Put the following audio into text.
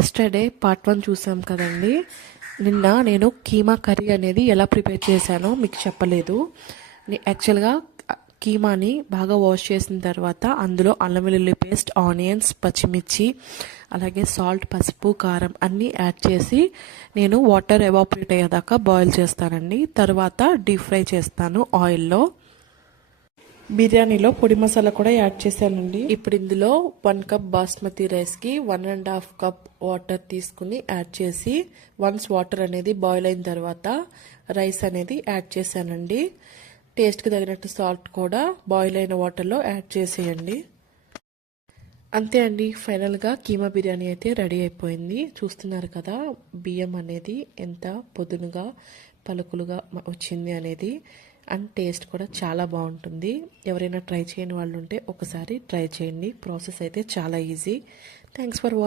Yesterday part 1 చూసాం కదండి. నిన్న నేను కీమా కర్రీ అనేది ఎలా ప్రిపేర్ చేశానో మీకు చెప్పలేదు. యాక్చువల్గా కీమాని బాగా వాష్ చేసిన తర్వాత అందులో అల్లం వెల్లుల్లి పేస్ట్, ఆనియన్స్, పచ్చిమిర్చి, అలాగే సాల్ట్, పసుపు, కారం అన్నీ యాడ్ చేసి నేను వాటర్ ఎవాపరేట్ అయ్యేదాకా బాయిల్ చేస్తానండి. తర్వాత డీప్ ఫ్రై చేస్తాను ఆయిల్లో. బిర్యానీలో పొడి మసాలా కూడా యాడ్ చేశానండి. ఇప్పుడు ఇందులో 1 కప్ బాస్మతి రైస్కి 1.5 కప్ వాటర్ తీసుకుని యాడ్ చేసి వన్స్ వాటర్ అనేది బాయిల్ అయిన తర్వాత రైస్ అనేది యాడ్ చేశానండి. టేస్ట్కి తగినట్టు సాల్ట్ కూడా బాయిల్ అయిన వాటర్లో యాడ్ చేసేయండి. అంతే అండి, ఫైనల్గా కీమా బిర్యానీ అయితే రెడీ అయిపోయింది. చూస్తున్నారు కదా బియ్యం అనేది ఎంత పొదునుగా పలుకులుగా వచ్చింది అనేది. అండ్ టేస్ట్ కూడా చాలా బాగుంటుంది. ఎవరైనా ట్రై చేయని వాళ్ళు ఉంటే ఒకసారి ట్రై చేయండి. ప్రాసెస్ అయితే చాలా ఈజీ. Thanks for watching.